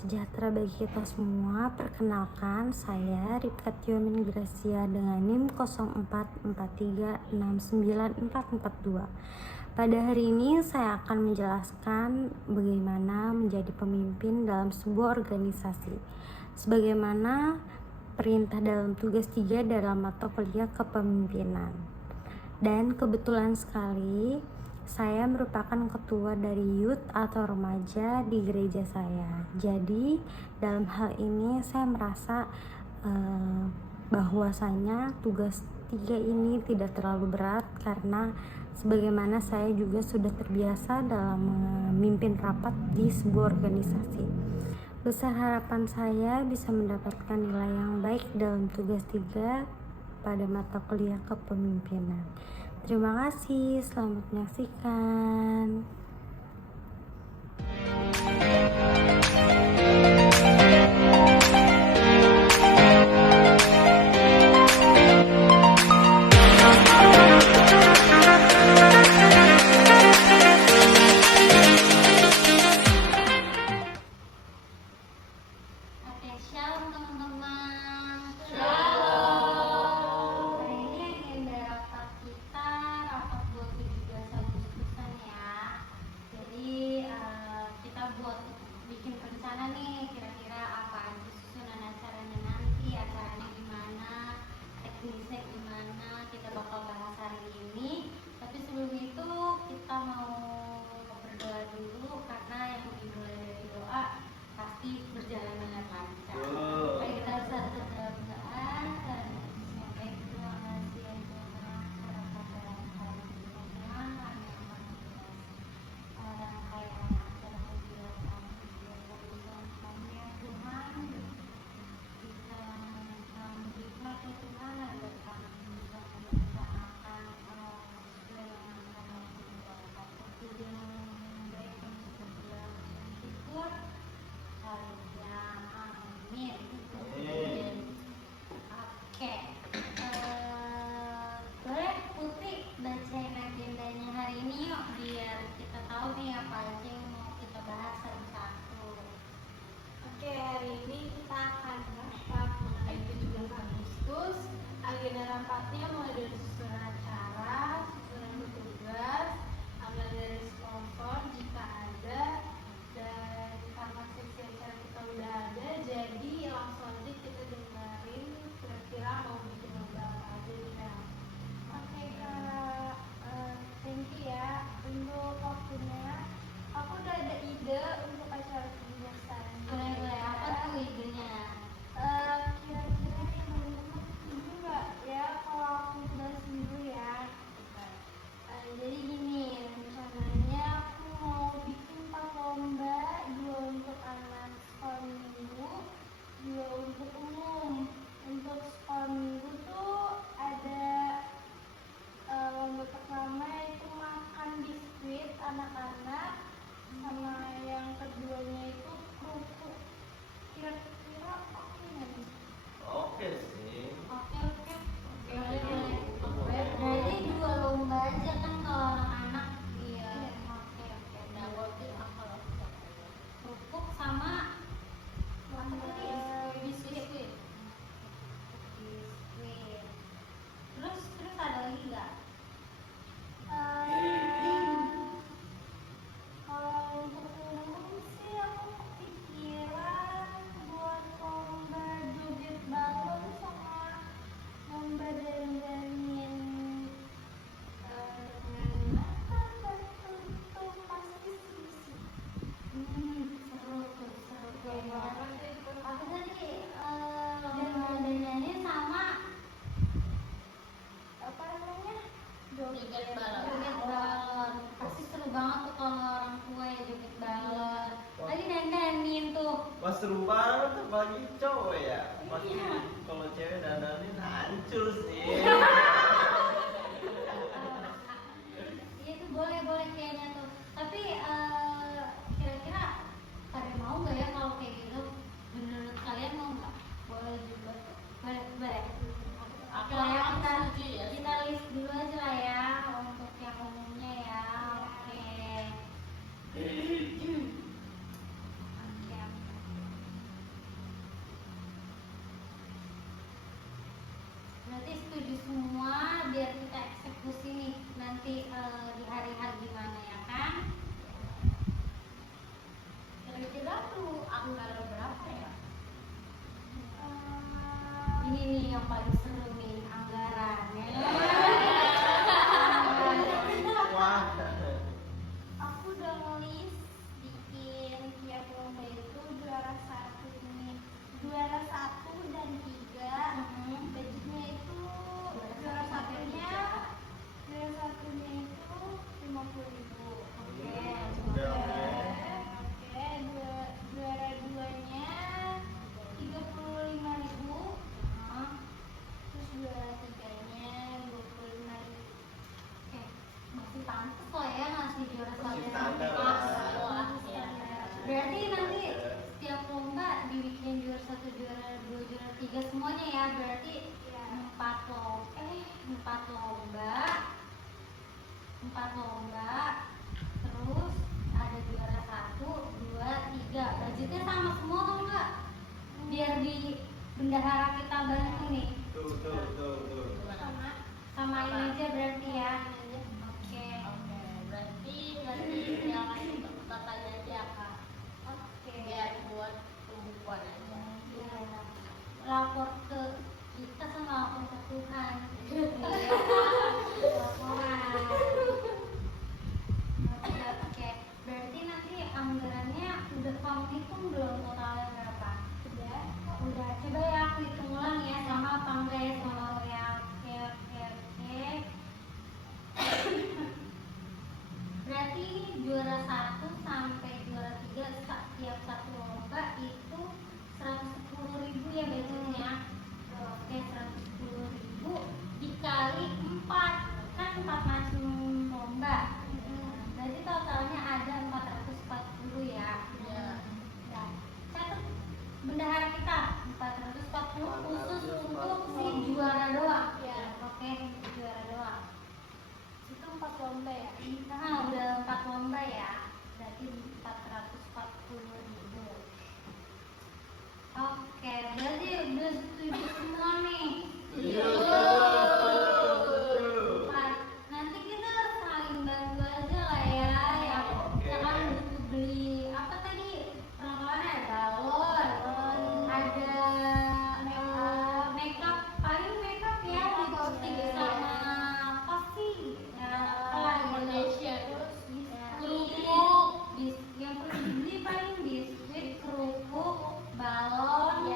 sejahtera bagi kita semua. Perkenalkan, saya Rifkat Yomin Gracia dengan NIM 0443694442. Pada hari ini saya akan menjelaskan bagaimana menjadi pemimpin dalam sebuah organisasi, sebagaimana perintah dalam tugas 3 dalam mata kuliah kepemimpinan. Dan kebetulan sekali saya merupakan ketua dari youth atau remaja di gereja saya. Jadi dalam hal ini saya merasa bahwasanya tugas 3 ini tidak terlalu berat, karena sebagaimana saya juga sudah terbiasa dalam memimpin rapat di sebuah organisasi. Besar harapan saya bisa mendapatkan nilai yang baik dalam tugas 3 pada mata kuliah kepemimpinan. Terima kasih, selamat menyaksikan. Shalom teman-teman. Shalom. Hari ini agenda rapat kita rapat buat 17 Agustusan ya. Jadi kita buat bikin rencana nih, kira-kira apa aja susunan acaranya nanti, acaranya gimana, teknisnya gimana, kita bakal bahas hari ini. Tapi sebelum itu kita mau berdoa dulu, karena yang dimulai dari doa pasti berjalan dengan lancar. Baik, kita satu dalam doa. Baik, terima kasih ya Tuhan, terdapat dalam hari ini orang kaya anak terhadirat kami kami ya Tuhan, bisa memberikan ke Tuhan agar kami bisa mengerjakan segala macam pekerjaan yang baik dan segala syukur. Haleluya, amin. Oke, boleh Putri bacain agendanya hari ini yuk, biar kita tahu nih apa aja yang mau kita bahas satu-satu. Oke, hari ini kita akan rapat mengenai 17 Agustus. Agenda rapatnya mulai dari susunan acara, susunan tugas, ambil dari sponsor jika ada, dan karena seksi acara kita udah ada, jadi langsung aja kita dengerin kira-kira mau bikin lomba apa aja nih Kak. Oke Kak, thank you ya untuk waktunya. Aku udah ada ide untuk acara 17-an. Boleh, apa tuh idenya? Kira-kira yang teman-teman setuju nggak ya kalau aku jelasin dulu ya? Jadi gini, rencananya aku mau bikin 4 lomba, 2 untuk anak sekolah minggu, 2 untuk umum. Untuk sekolah minggu tuh ada lomba pertama itu makan biskuit anak-anak, sama yang keduanya itu kerupuk. Kira-kira oke nggak nih? Oke sih. Oke. Berarti 2 lomba aja kan kalau anak-anak. Iya. Oke. Udah berarti kalau kerupuk sama Lomba biskuit. Terus ada lagi nggak? Kalau untuk umum sih aku kepikiran buat lomba joget balon sama lomba dandanin dengan makan dan tentu pasti sisi. Seru tuh, seru banget. Aku tadi lomba dandanin sama Apa namanya? joget balon. Pasti seru banget tuh kalau orang tua ya joget balon. Lagi dandanin tuh. Wah, seru banget apalagi cowok ya. Pasti Iya. kalau cewek dandanin hancur sih. Iya tuh boleh kayaknya tuh. Tapi kira-kira pada mau nggak ya kalau kayak gitu? Menurut kalian mau nggak? Boleh juga. Boleh. Oke lah ya, kita list dulu aja lah ya untuk yang umumnya ya. Oke. nanti di hari H gimana ya kan? Kira-kira tuh anggaran berapa ya? Ini nih yang paling seru nih, anggaran ya. Wah. Aku udah ngelis bikin tiap lomba itu juara satu dan tiga. Budgetnya itu juara satunya itu 50.000. Oke, juara duanya 35.000. Terus juara tiganya 25.000. Masih pantas kok ya ngasih juara satu Masih sampai standar kelas. lah. Berarti nanti setiap lomba dibikin juara satu, juara dua, juara tiga semuanya ya. Berarti empat lomba, terus ada juara satu, dua, tiga. Budgetnya sama semua tuh enggak? Biar di bendahara kita bantu nih. Tuh. Samain aja berarti ya. Oke. Berarti nanti yang kasih katanya aja Kak. Oke. Biar buat pembukuan aja. Ya, lapor ke kita sama lapor ke Tuhan. Laporan. Oke. Berarti nanti anggarannya udah kamu hitung belum totalnya berapa? Udah. Coba ya aku hitung ulang ya, sama apa enggak ya sama ya. Oke. Berarti juara 1 sampai juara 3 setiap satu lomba itu 110.000 ya budgetnya. Oke, 110.000 dikali 4, kan 4 macam lomba. Berarti totalnya ada 440 ya. Nah, catat bendahara kita 440 khusus untuk si juara doang. Oke, juara doang. Itu 4 lomba ya. Nah, udah 4 lomba ya. Berarti 440.000. Oke, berarti udah setuju semua nih. Nah, nanti kita saling bantu aja lah ya. Ya kan butuh beli apa tadi? Perlengkapannya ada balon, ada makeup, paling makeup ya, lipstick sama apa sih? Ya, Foundation. kerupuk, yang perlu dibeli paling biskuit, kerupuk, balon,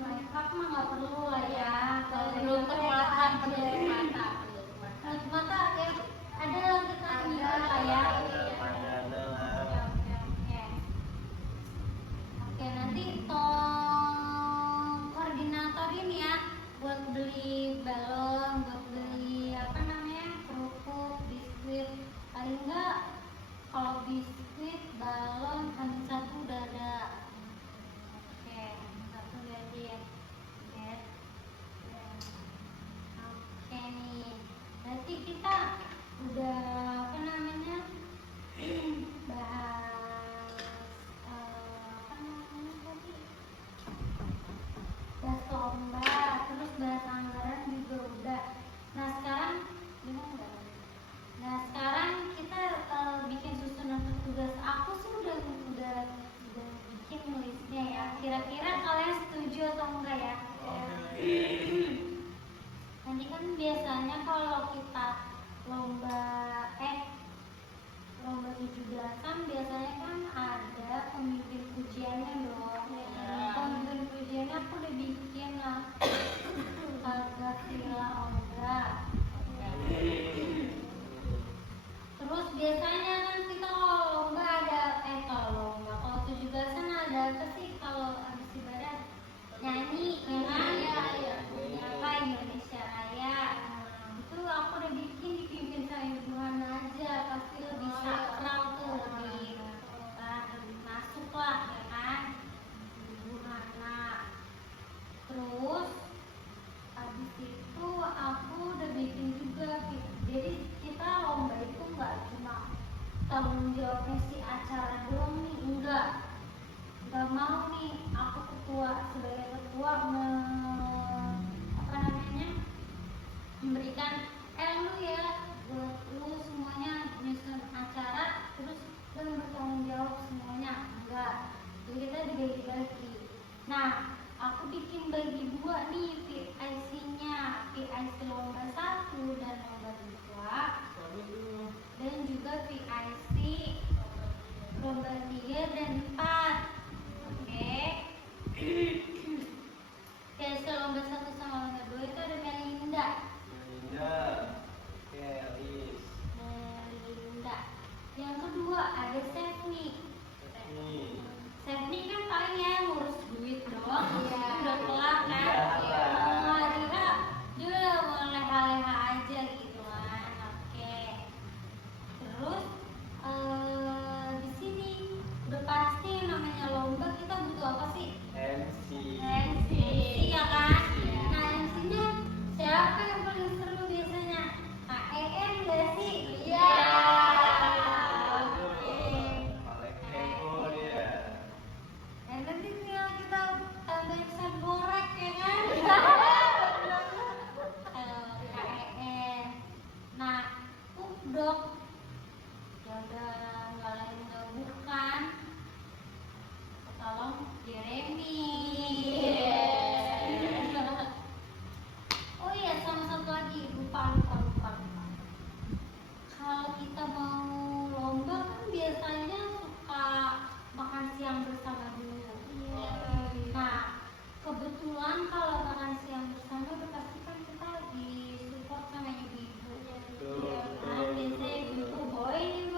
makeup mah nggak perlu lah ya. Kalau Penutup mata, penutup mata. penutup mata kayak ada lah kita tinggal lah ya. Oke, nanti tolong koordinatorin ya buat beli balon, buat beli apa namanya kerupuk, biskuit. Paling enggak kalau biskuit, balon, Hamin satu udah ada. Oke, Hamin satu berarti ya. Oke nih, berarti kita udah apa namanya bahas apa namanya tadi, bahas lomba, terus bahas anggaran juga udah. Nah sekarang gimana? Nah sekarang kita bikin susunan tugas. Aku sih udah bikin nulisnya ya. Kira-kira kalian setuju atau enggak ya? Nanti kan biasanya kalau kita lomba 17-an biasanya kan ada pemimpin pujiannya dong. Pemimpin pujiannya aku udah bikin lah. Kagak Sila Olga. Terus biasanya kan kita kalau lomba ada kalau 17-an ada apa sih kalau habis ibadah nyanyi ya kan? Apa Indonesia Raya. Itu aku udah bikin dipimpin sama Ibu Hana aja, pasti lebih sakral tuh, lebih masuk lah ya kan, Ibu Hana. Terus habis itu aku udah bikin juga, jadi kita lomba itu nggak cuma tanggung jawabnya si acara doang nih, enggak mau nih aku sebagai ketua apa namanya memberikan lu ya buat lu lomba 3 dan 4. Oke. Oke, lomba 1 sama lomba 2 itu ada Melinda. Melinda. Oke, Lis. Melinda. Yang kedua ada Stephanie. Nih. Stephanie kan paling ya ngurus duit doang. Iya. Udah kelar kan. Iya. Rira dia udah mau leha-leha aja gitu kan. Oke. Terus di sini udah pasti yang namanya lomba kita butuh apa sih? MC. MC ya kan? Nah MC-nya siapa yang paling seru biasanya? Kak EM gak sih? Iya. Oke. Paling heboh dia. Nanti tinggal kita tambahin saborek ya kan? Kak EM. Nah, dok. Ya udah nggak lain nggak bukan. Tolong Jeremy. Oh iya, sama satu lagi lupa. Kalau kita mau lomba kan biasanya suka makan siang bersama dulu. Nah, kebetulan kalau makan siang bersama udah pasti kan kita disupport sama ibu-ibu. Nah, biasanya ibu-ibu boy ini.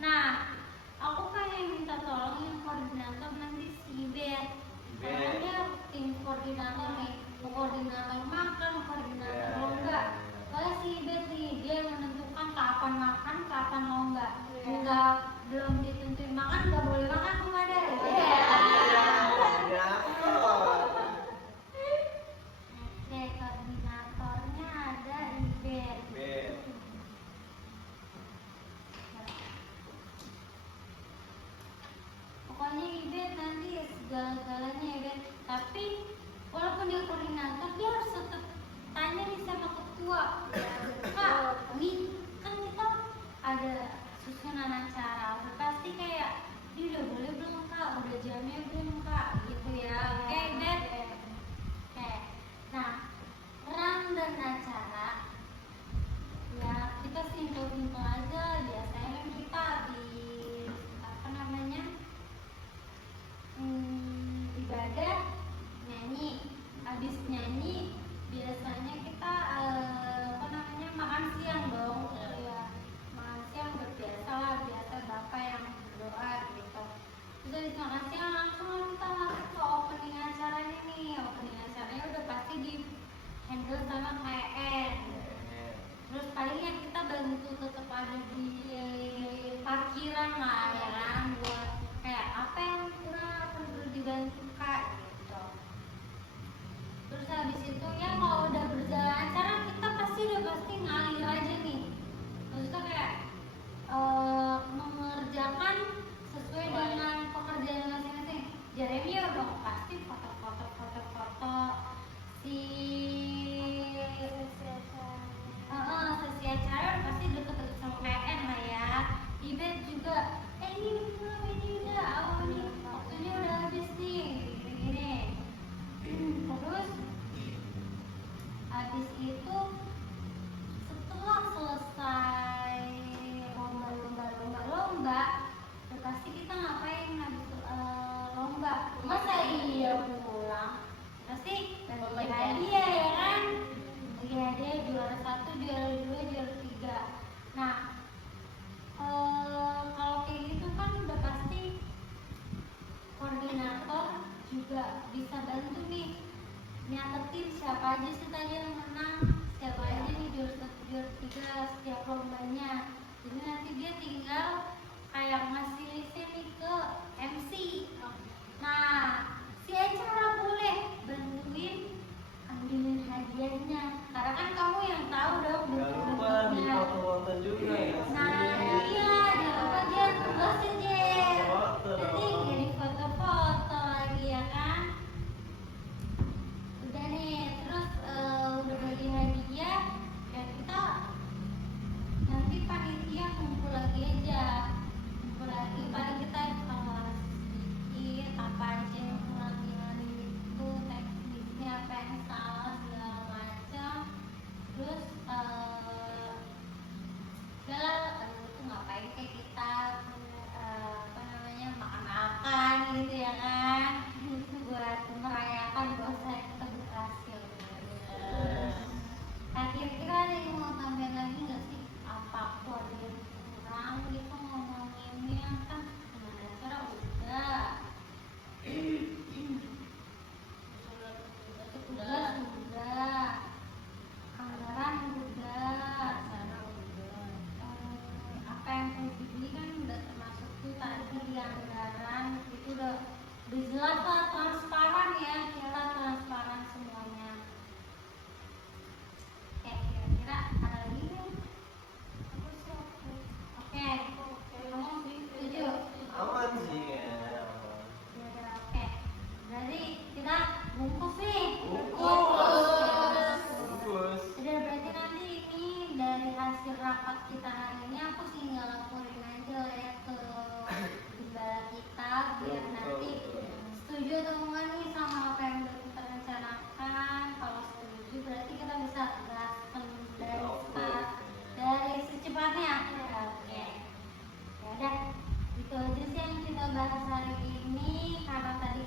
Nah, aku pengen minta tolong yang koordinator nanti si Bet. Karena dia tim koordinator nih, koordinator makan, koordinator lomba. Soalnya si Bet nih, dia yang menentukan kapan makan, kapan lomba. Enggak, belum ditentuin makan, nggak boleh makan belum ada. Oke, koordinatornya ada di Bet. Pokoknya Ibet nanti segala-galanya Ibet. Tapi walaupun dia koordinator, dia harus tetap tanya nih sama ketua. Kak, nih kan kita ada susunan acara. Udah pasti kayak, ini udah boleh belum kak? Udah jamnya belum kak? Gitu ya. Oke Ibet. Oke. Nah, peran dan acara ya kita simpel-simpel aja. Biasanya kan kita di apa namanya? Ibadah nyanyi, habis nyanyi biasanya kita apa namanya makan siang dong. Ya, makan siang berbiasa lah, biasa bapak yang berdoa gitu. Terus habis makan siang langsung kita masuk ke opening acaranya nih. Opening acaranya udah pasti di handle sama KN. Terus palingnya kita bantu tetap ada di parkiran lah ya kan, buat kayak apa yang kurang perlu dibantu kak gitu. Terus habis itu ya kalau udah berjalan acara kita udah pasti ngalir aja nih. Maksudnya kayak mengerjakan sesuai dengan pekerjaan masing-masing. Jeremy udah pasti foto si sesi acara pasti deket-deket sama KN lah ya. Ibet juga ini belum, ini udah awal nih, waktunya udah habis nih, gini. Terus habis itu setelah selesai lomba udah pasti kita ngapain habis lomba? Masa iya pulang? Pasti bagi hadiah ya kan? Bagi hadiah juara 1, juara 2, juara 3. Nah, kalau kayak gitu kan udah pasti koordinator juga bisa bantu nih nyatetin siapa aja sih tadi yang menang, siapa aja nih juara 1, juara 3 setiap lombanya. Jadi nanti dia tinggal kayak ngasih listnya nih ke MC. Nah, si acara boleh bantuin ambilin hadiahnya, karena kan kamu yang tahu dong Jangan lupa di bentuk-bentuknya. foto-foto juga ya. Nah iya, jangan lupa dia tugasin Jen. Foto dong. Nanti jadi foto-foto lagi ya kan. Udah nih, terus udah bagi hadiah ya kita nanti panitia kumpul lagi aja. Kumpul lagi, paling kita sedikit apa aja yang kurang di hari itu, teknisnya apa yang salah segala macam. Terus Udah jelas lah, transparan ya, kita transparan semuanya. Oke, kira-kira ada lagi nih? Oke, kamu setuju? Aman sih ya. Ya udah, oke. Berarti kita bungkus nih. Bungkus. Udah, berarti nanti ini dari hasil rapat kita hari ini aku tinggal laporin aja lah ya ke gembala kita biar nanti setuju atau enggak nih sama apa yang udah kita rencanakan. Kalau setuju berarti kita bisa gaskan dari start dari secepatnya. Oke. Ya udah, itu aja sih yang kita bahas hari ini karena tadi